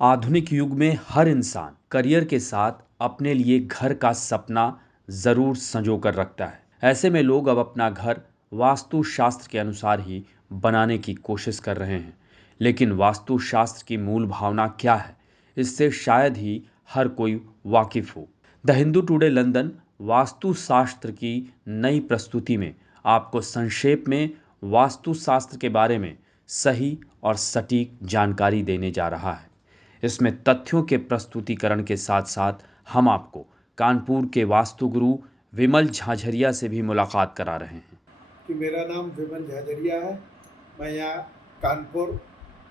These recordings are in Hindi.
आधुनिक युग में हर इंसान करियर के साथ अपने लिए घर का सपना ज़रूर संजो कर रखता है। ऐसे में लोग अब अपना घर वास्तु शास्त्र के अनुसार ही बनाने की कोशिश कर रहे हैं। लेकिन वास्तु शास्त्र की मूल भावना क्या है, इससे शायद ही हर कोई वाकिफ हो। The Hindu today London vastu शास्त्र की नई प्रस्तुति में आपको संक्षेप में वास्तु शास्त्र के बारे में सही और सटीक जानकारी देने जा रहा है। इसमें तथ्यों के प्रस्तुतिकरण के साथ साथ हम आपको कानपुर के वास्तुगुरु विमल झाझरिया से भी मुलाकात करा रहे हैं। कि मेरा नाम विमल झाझरिया है। मैं यहाँ कानपुर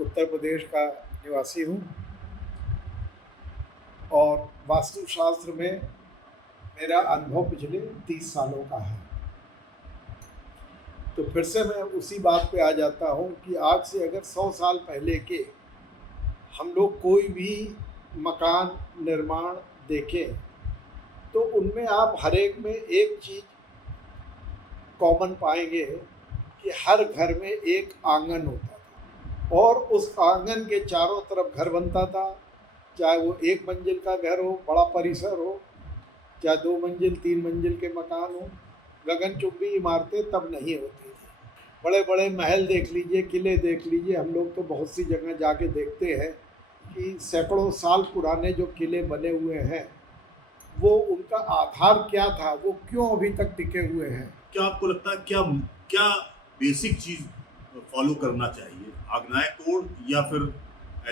उत्तर प्रदेश का निवासी हूँ और वास्तुशास्त्र में मेरा अनुभव पिछले 30 सालों का है। तो फिर से मैं उसी बात पे आ जाता हूँ कि आज से अगर 100 साल पहले के हम लोग कोई भी मकान निर्माण देखें तो उनमें आप हर एक में एक चीज़ कॉमन पाएंगे कि हर घर में एक आंगन होता था और उस आंगन के चारों तरफ घर बनता था। चाहे वो 1 मंजिल का घर हो, बड़ा परिसर हो, चाहे 2 मंजिल 3 मंजिल के मकान हो, गगनचुंबी इमारतें तब नहीं होती थी। बड़े बड़े महल देख लीजिए, किले देख लीजिए, हम लोग तो बहुत सी जगह जाके देखते हैं कि सैकड़ों साल पुराने जो किले बने हुए हैं वो उनका आधार क्या था, वो क्यों अभी तक टिके हुए हैं। क्या आपको लगता है क्या क्या बेसिक चीज फॉलो करना चाहिए, आग्नेय कोण या फिर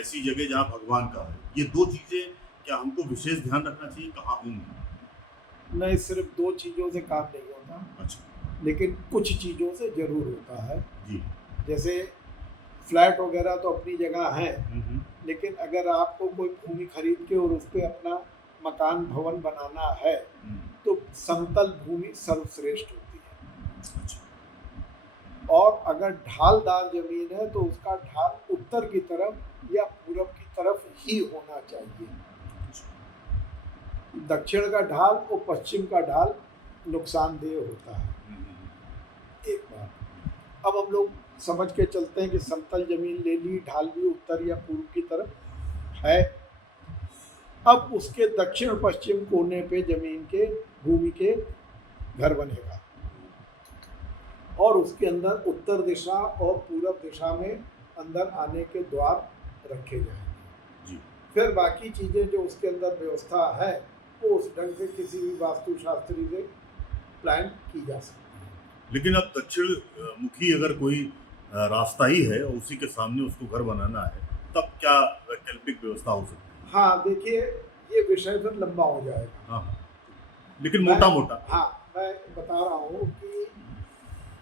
ऐसी जगह जहाँ भगवान का है? ये दो चीजें क्या हमको विशेष ध्यान रखना चाहिए, कहाँ होंगी? नहीं, सिर्फ 2 चीज़ों से काम नहीं होता। अच्छा, लेकिन कुछ चीज़ों से ज़रूर होता है। जी। जैसे फ्लैट वगैरह तो अपनी जगह हैं, लेकिन अगर आपको कोई भूमि खरीद के और उस पर अपना मकान भवन बनाना है तो समतल भूमि सर्वश्रेष्ठ होती है। अच्छा। और अगर ढालदार जमीन है तो उसका ढाल उत्तर की तरफ या पूरब की तरफ ही होना चाहिए। दक्षिण का ढाल और पश्चिम का ढाल नुकसानदेह होता है। एक बात अब हम लोग समझ के चलते हैं कि समतल जमीन ले ली, ढाल भी उत्तर या पूर्व की तरफ है। अब उसके दक्षिण पश्चिम कोने पे जमीन के भूमि के घर बनेगा और उसके अंदर उत्तर दिशा और पूरब दिशा में अंदर आने के द्वार रखे जाएंगे। फिर बाकी चीज़ें जो उसके अंदर व्यवस्था है वो उस ढंग से किसी भी वास्तुशास्त्री से प्लान की जा सकती है। लेकिन अब दक्षिण मुखी अगर कोई रास्ता ही है और उसी के सामने उसको घर बनाना है, तब क्या वैकल्पिक व्यवस्था हो सकती है? हाँ, देखिए ये विषय फिर लंबा हो जाएगा। हाँ, लेकिन मोटा मोटा हाँ, मैं बता रहा हूँ कि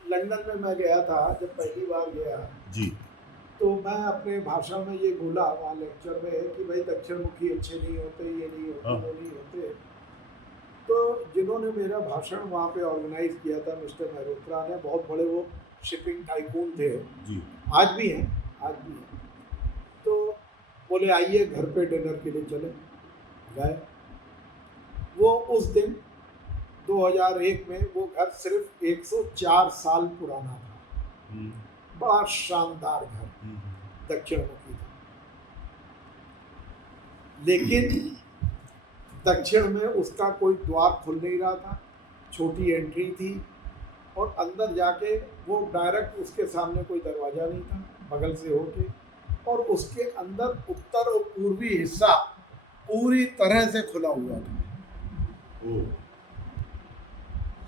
लंदन में मैं गया था जब पहली बार गया जी, तो मैं अपने भाषण में ये बोला वहाँ लेक्चर में कि भाई दक्षिण मुखी अच्छे नहीं होते, ये नहीं होते, वो नहीं होते। तो जिन्होंने मेरा भाषण वहाँ पे ऑर्गेनाइज किया था मिस्टर मेहरोत्रा ने, बहुत बड़े वो शिपिंग टाइकून थे जी, आज भी हैं। तो बोले आइए घर पे डिनर के लिए चले। गए। वो उस दिन 2001 में वो घर सिर्फ 104 साल पुराना था। बड़ा शानदार घर, दक्षिण मुखी था। लेकिन दक्षिण में उसका कोई द्वार खुल नहीं रहा था, छोटी एंट्री थी और अंदर जाके वो डायरेक्ट उसके सामने कोई दरवाज़ा नहीं था, बगल से होके, और उसके अंदर उत्तर और पूर्वी हिस्सा पूरी तरह से खुला हुआ था।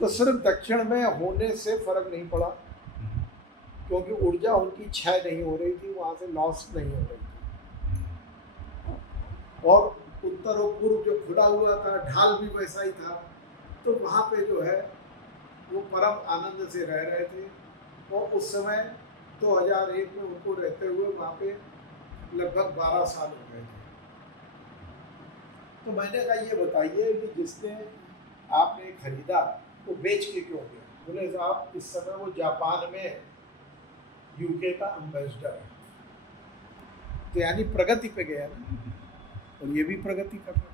तो सिर्फ दक्षिण में होने से फर्क नहीं पड़ा क्योंकि ऊर्जा उनकी क्षय नहीं हो रही थी, वहाँ से लॉस नहीं हो रही थी। और उत्तर और पूर्व जो खुला हुआ था, ढाल भी वैसा ही था। तो वहाँ पे जो है वो परम आनंद से रह रहे थे। और उस समय 2001 में उनको रहते हुए वहाँ पे लगभग 12 साल हो गए थे। तो मैंने कहा ये बताइए कि जिसने आपने खरीदा वो बेच के क्यों गया? बोले साहब इस समय वो जापान में यूके का एम्बेसडर है। तो यानी प्रगति पे गया ना, और ये भी प्रगति कर रहा है।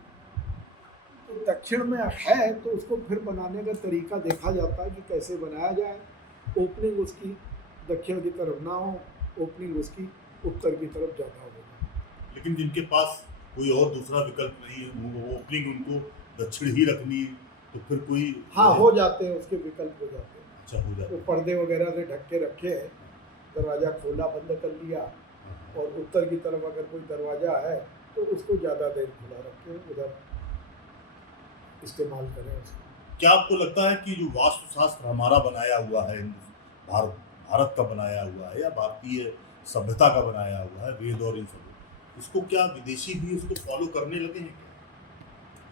तो दक्षिण में है तो उसको फिर बनाने का तरीका देखा जाता है कि कैसे बनाया जाए। ओपनिंग उसकी दक्षिण की तरफ ना हो, ओपनिंग उसकी उत्तर की तरफ ज़्यादा हो। लेकिन जिनके पास कोई और दूसरा विकल्प नहीं है, वो ओपनिंग उनको दक्षिण ही रखनी है, तो फिर कोई हाँ, हो जाते हैं, उसके विकल्प हो जाते हैं। अच्छा हो जाता तो है। पर्दे वगैरह से ढक के रखे हैं, दरवाज़ा खोला बंद कर लिया, और उत्तर की तरफ अगर कोई दरवाज़ा है तो उसको ज़्यादा देर खुला रखें, उधर इस्तेमाल करें उसको। क्या आपको लगता है कि जो वास्तुशास्त्र हमारा बनाया हुआ है, भारत भारत का बनाया हुआ है या भारतीय सभ्यता का बनाया हुआ है, वेद और इन सब, इसको क्या विदेशी भी इसको फॉलो करने लगे हैं क्या?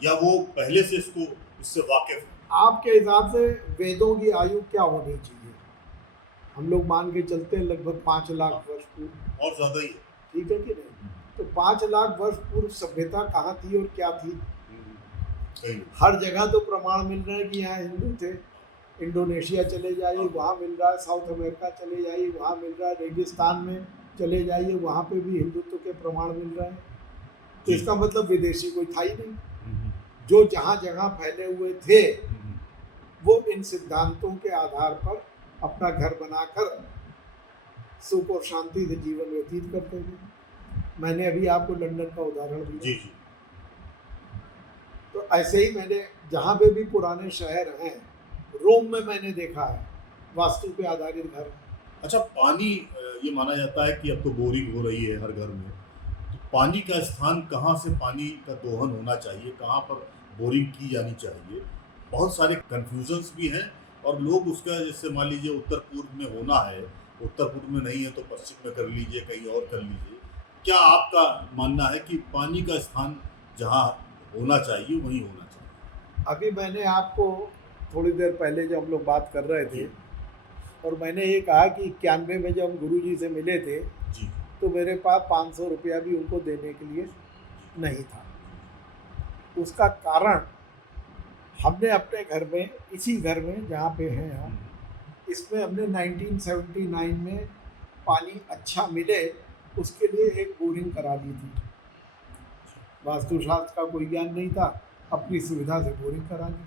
या वो पहले से इससे वाकिफ है? आपके हिसाब से वेदों की आयु क्या होनी चाहिए? हम लोग मान के चलते हैं लगभग 5 लाख वर्ष पूर्व, और ज्यादा ही है। ठीक है कि नहीं? तो 5 लाख वर्ष पूर्व सभ्यता कहाँ थी और क्या थी? सही है। हर जगह तो प्रमाण मिल रहा है कि यहाँ हिंदू थे। इंडोनेशिया चले जाइए, वहाँ मिल रहा है, साउथ अमेरिका चले जाइए, वहाँ मिल रहा है, रेगिस्तान में चले जाइए, वहाँ पे भी हिंदुत्व के प्रमाण मिल रहे हैं। तो जी। इसका मतलब विदेशी कोई था ही नहीं। हम्म, जो जहाँ जहाँ फैले हुए थे हम्म, वो इन सिद्धांतों के आधार पर अपना घर बनाकर सुख और शांति से जीवन व्यतीत करते थे। मैंने अभी आपको लंदन का उदाहरण जी दिया। जी। तो ऐसे ही मैंने जहाँ पे भी पुराने शहर हैं, रोम में मैंने देखा है वास्तु पे आधारित घर। अच्छा, पानी ये माना जाता है कि अब तो बोरिंग हो रही है हर घर में, तो पानी का स्थान कहाँ से पानी का दोहन होना चाहिए, कहाँ पर बोरिंग की जानी चाहिए? बहुत सारे कन्फ्यूजन्स भी हैं, और लोग उसका, जैसे मान लीजिए उत्तर पूर्व में होना है, उत्तर पूर्व में नहीं है तो पश्चिम में कर लीजिए, कहीं और कर लीजिए। क्या आपका मानना है कि पानी का स्थान जहाँ होना चाहिए वहीं होना चाहिए? अभी मैंने आपको थोड़ी देर पहले जब हम लोग बात कर रहे थे, जी और मैंने ये कहा कि 91 में जब हम गुरुजी से मिले थे जी तो मेरे पास 500 रुपया भी उनको देने के लिए नहीं था। उसका कारण, हमने अपने घर में, इसी घर में जहाँ पे हैं हम, इसमें हमने 1979 में पानी अच्छा मिले उसके लिए एक बोरिंग करा ली थी। वास्तुशास्त्र का कोई ज्ञान नहीं था, अपनी सुविधा से बोरिंग करा ली,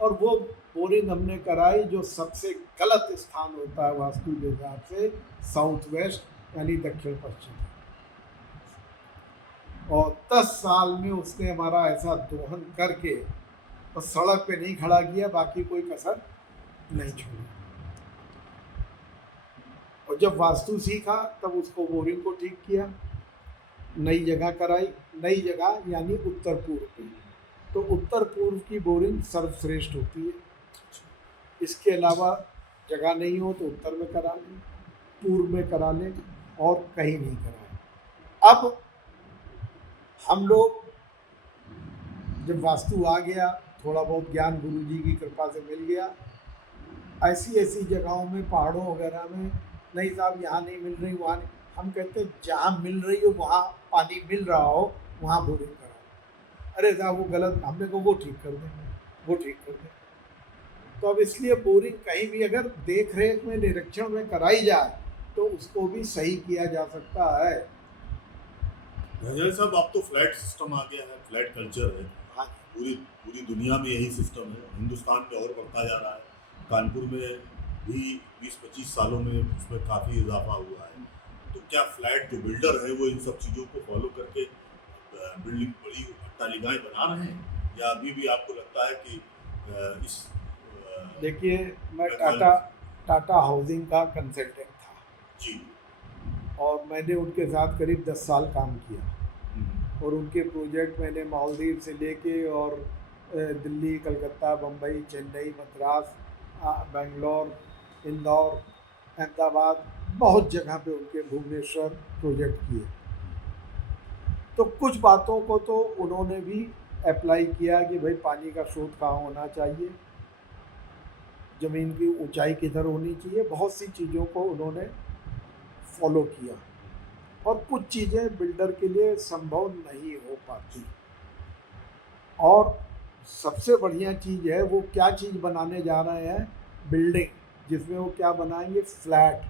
और वो बोरिंग हमने कराई जो सबसे गलत स्थान होता है वास्तु के हिसाब से, साउथ वेस्ट यानी दक्षिण पश्चिम। और 10 साल में उसने हमारा ऐसा दोहन करके और सड़क पे नहीं खड़ा किया, बाकी कोई कसर नहीं छोड़ी। और जब वास्तु सीखा तब उसको बोरिंग को ठीक किया, नई जगह कराई, नई जगह यानी उत्तर पूर्व की। तो उत्तर पूर्व की बोरिंग सर्वश्रेष्ठ होती है। इसके अलावा जगह नहीं हो तो उत्तर में करा लें, पूर्व में करा लें, और कहीं नहीं कराएं। अब हम लोग जब वास्तु आ गया, थोड़ा बहुत ज्ञान गुरुजी की कृपा से मिल गया, ऐसी ऐसी जगहों में, पहाड़ों वगैरह में, नहीं साहब यहाँ नहीं मिल रही, वहाँ नहीं, हम कहते हैं जहाँ मिल रही हो, वहाँ पानी मिल रहा हो, वहाँ बोरिंग कराओ। अरे साहब वो गलत, हमने को वो ठीक कर दें, वो ठीक कर दें। तो अब इसलिए बोरिंग कहीं भी अगर देख रेख में, निरीक्षण में कराई जाए तो उसको भी सही किया जा सकता है। धनंजय साहब, अब तो फ्लैट सिस्टम आ गया है, फ्लैट कल्चर है, हाँ, पूरी पूरी दुनिया में यही सिस्टम है, हिंदुस्तान में और बढ़ता जा रहा है। कानपुर में भी 20-25 सालों में उसमें काफ़ी इजाफा हुआ है। तो क्या फ्लैट जो बिल्डर है वो इन सब चीज़ों को फॉलो करके बिल्डिंग, बड़ी अट्टालिकाएं बना रहे हैं, या अभी भी आपको लगता है कि इस देखिए मैं मेथड- टाटा हाउसिंग का कंसल्टेंट था, जी और मैंने उनके साथ करीब 10 साल काम किया, हम्म, और उनके प्रोजेक्ट मैंने मालदीव से लेके और दिल्ली, कलकत्ता, बम्बई, चेन्नई, मद्रास, बेंगलोर, इंदौर, अहमदाबाद, बहुत जगह पे उनके, भुवनेश्वर प्रोजेक्ट किए। तो कुछ बातों को तो उन्होंने भी अप्लाई किया कि भाई पानी का स्रोत कहाँ होना चाहिए, ज़मीन की ऊंचाई किधर होनी चाहिए, बहुत सी चीज़ों को उन्होंने फॉलो किया, और कुछ चीज़ें बिल्डर के लिए संभव नहीं हो पाती। और सबसे बढ़िया चीज़ है, वो क्या चीज़ बनाने जा रहे हैं, बिल्डिंग, जिसमें वो क्या बनाएंगे, फ्लैट।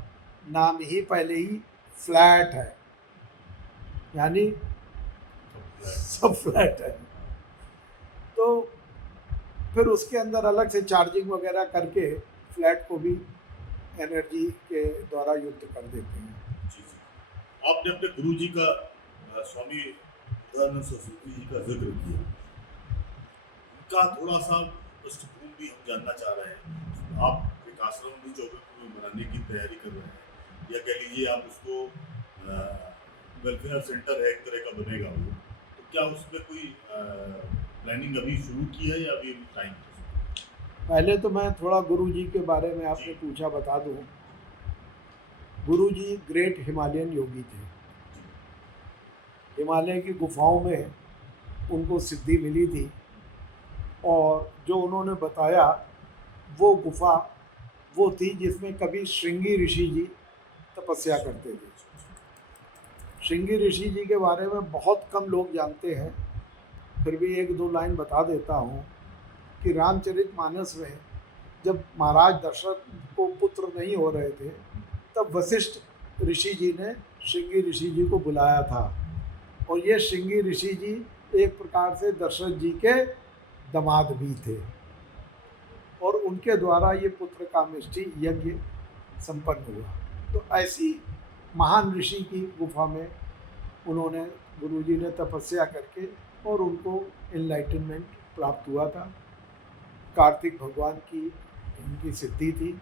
नाम ही पहले ही फ्लैट है, यानी सब फ्लैट है। तो फिर उसके अंदर अलग से चार्जिंग वगैरह करके फ्लैट को भी एनर्जी के द्वारा युक्त कर देते हैं। जी जी। आपने अपने गुरु जी का स्वामी उदानंद सरस्वती जी का जिक्र किया, उनका थोड़ा सा पृष्ठभूमि भी हम जानना चाह रहे हैं। आप एक आश्रम भी चौबेपुर में बनाने की तैयारी कर रहे हैं, या कह लीजिए आप उसको वेलफेयर सेंटर है एक तरह का बनेगा वो, तो क्या उसमें कोई प्लानिंग अभी शुरू की है या अभी टाइम? पहले तो मैं थोड़ा गुरुजी के बारे में आपने पूछा बता दूं। गुरुजी ग्रेट हिमालयन योगी थे। हिमालय की गुफाओं में उनको सिद्धि मिली थी, और जो उन्होंने बताया वो गुफा वो थी जिसमें कभी श्रृंगी ऋषि जी तपस्या करते थे। श्रृंगी ऋषि जी के बारे में बहुत कम लोग जानते हैं, फिर भी एक दो लाइन बता देता हूँ कि रामचरितमानस में जब महाराज दशरथ को पुत्र नहीं हो रहे थे, तब वशिष्ठ ऋषि जी ने श्रृंगी ऋषि जी को बुलाया था, और ये श्रृंगी ऋषि जी एक प्रकार से दशरथ जी के दामाद भी थे, और उनके द्वारा ये पुत्र कामेष्टि यज्ञ संपन्न हुआ। तो ऐसी महान ऋषि की गुफा में उन्होंने गुरुजी ने तपस्या करके, और उनको एनलाइटनमेंट प्राप्त हुआ था। कार्तिक भगवान की इनकी सिद्धि थी,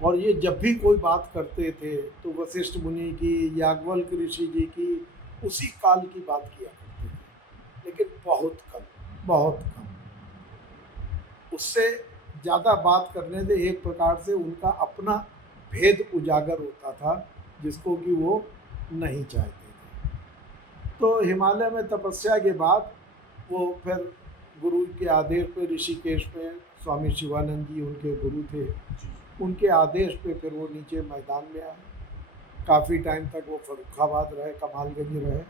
और ये जब भी कोई बात करते थे तो वशिष्ठ मुनि की, याज्ञवल्क्य ऋषि जी की, उसी काल की बात किया करते थे, लेकिन बहुत कम। उससे ज़्यादा बात करने से एक प्रकार से उनका अपना भेद उजागर होता था, जिसको कि वो नहीं चाहते थे। तो हिमालय में तपस्या के बाद वो फिर गुरु के आदेश पे ऋषिकेश में स्वामी शिवानंद जी उनके गुरु थे, उनके आदेश पे फिर वो नीचे मैदान में आए। काफ़ी टाइम तक वो फर्रुखाबाद रहे, कमालगंज रहे।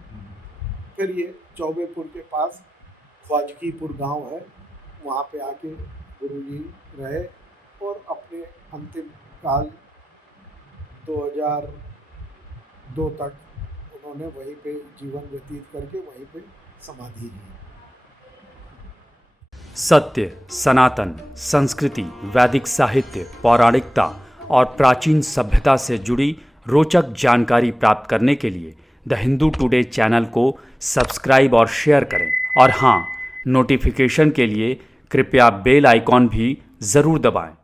फिर ये चौबेपुर के पास ख्वाजकीपुर गांव है, वहाँ पे आके गुरुजी रहे, और अपने अंतिम काल 2002 तक उन्होंने वहीं पे जीवन व्यतीत करके वहीं पे समाधि ली। सत्य, सनातन, संस्कृति, वैदिक साहित्य, पौराणिकता और प्राचीन सभ्यता से जुड़ी रोचक जानकारी प्राप्त करने के लिए द हिंदू टुडे चैनल को सब्सक्राइब और शेयर करें। और हाँ, नोटिफिकेशन के लिए कृपया बेल आइकॉन भी ज़रूर दबाएं।